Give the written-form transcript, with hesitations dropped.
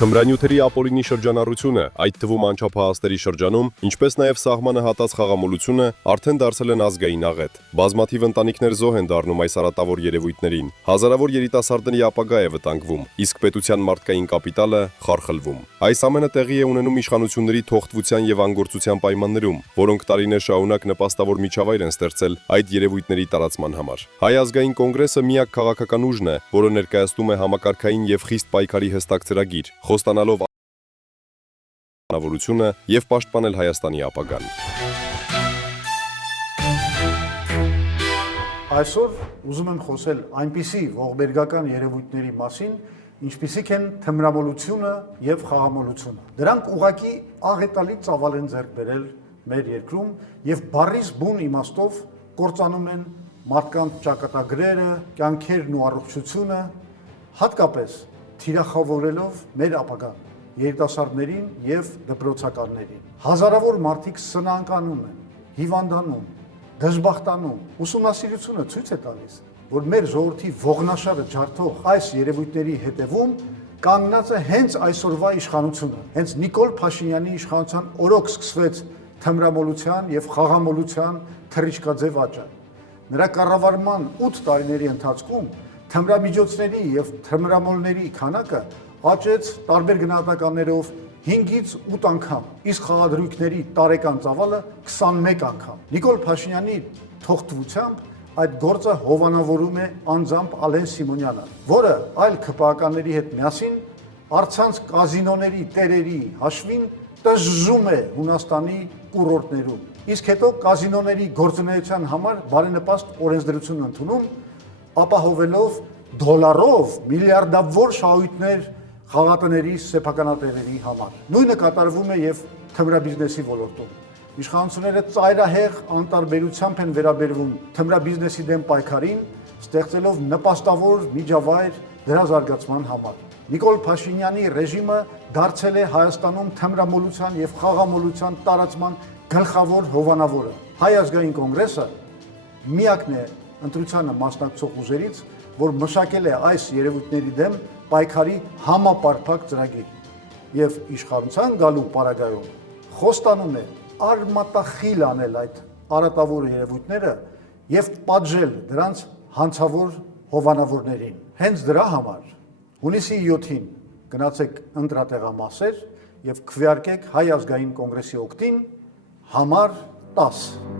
Թմրանյութերի ապօրինի շրջանառությունը, այդ թվում անչափահասների շրջանում, ինչպես նաև սահմանը հատած խաղամոլությունը արդեն դարձել են ազգային աղետ։ Բազմաթիվ ընտանիքներ զոհ են դառնում այս արատավոր երևույթներին։ Հազարավոր երիտասարդների ապագա է վտանգվում, իսկ պետության մարդկային կապիտալը խարխլվում։ Այս ամենը տեղի է ունենում իշխանությունների թողտվության եւ անգործության պայմաններում, որոնք տարիներ շարունակ նպաստավոր միջավայր են ստեղծել այդ երևույթների տարածման համար։ Հայ ազգային կոնգրեսը միակ քաղաքական ուժն է, որը ներկայացնում է համակարգային եւ խիստ պայքարի հստակ ծրագիր, խոստանալով անավորությունը եւ պաշտպանել Հայաստանի ապագան։ Այսօր ուզում եմ խոսել այնպիսի ողբերգական երևույթների մասին, ինչպիսիք են թմրամոլությունը եւ խաղամոլությունը։ Դրանք ուղղակի աղետալի ծավալ են ձեռք բերել մեր երկրում եւ բառից բուն իմաստով կործանում են մարդկանց ճակատագրերը, կյանքերն ու առողջությունը, հատկապես թիրախավորելով մեր ապագան, երիտասարդներին եւ դպրոցականներին։ Հազարավոր մարդիկ սնանկանում են, հիվանդանում, դժբախտանում։ Ուսումնասիրությունը ցույց է տալիս, որ մեր ժողովրդի ողնաշարը ջարդող այս երևույթների հետևում կանգնած է հենց այսօրվա իշխանությունը։ Հենց Նիկոլ Փաշինյանի իշխանության օրոք սկսվեց թմրամոլության եւ խաղամոլության թռիչքաձև աճը։ Նրա կառավարման 8 տարիների ընթացքում թմրամիջոցների եւ թմրամոլների քանակը աճեց տարբեր գնահատականներով 5-ից 8 անգամ, իսկ խաղադրույքների տարեկան ծավալը 21 անգամ։ Նիկոլ Փաշինյանի թողտվությամբ այդ գործը հովանավորում է անձամբ Ալեն Սիմոնյանը, որը այլ ՔՊԱ-ականների հետ միասին առցանց կազինոների տերերի հաշվին տժժում է Հունաստանի կուրորտներում։ Իսկ հետո կազինոների գործունեության համար բարենպաստ օրենսդրություն ընդունում, ապահովելով դոլարով միլիարդավոր շահույթներ խաղատների սեփականատերերի համար։ Նույնը կատարվում է եւ թմրաբիզնեսի ոլորտում։ Իշխանությունները ծայրահեղ անտարբերությամբ են վերաբերվում թմրաբիզնեսի դեմ պայքարին, ստեղծելով նպաստավոր միջավայր դրա զարգացման համար։ Նիկոլ Փաշինյանի ռեժիմը դարձել է Հայաստանում թմրամոլության եւ խաղամոլության տարածման գլխավոր հովանավորը։ Հայ ազգային կոնգրեսը միակն է ընտրությանը մասնակցող ուժերից, որ մշակել է այս երևույթների դեմ պայքարի համապարփակ ծրագիր եւ իշխանության գալու պարագայում խոստանում է արմատախիլ անել այդ արատավոր երևույթները եւ պատժել դրանց հանցավոր հովանավորներին։ Հենց դրա համար հունիսի 7-ին գնացեք ընտրատեղամասեր եւ քվեարկեք Հայ ազգային կոնգրեսի օգտին համար 10։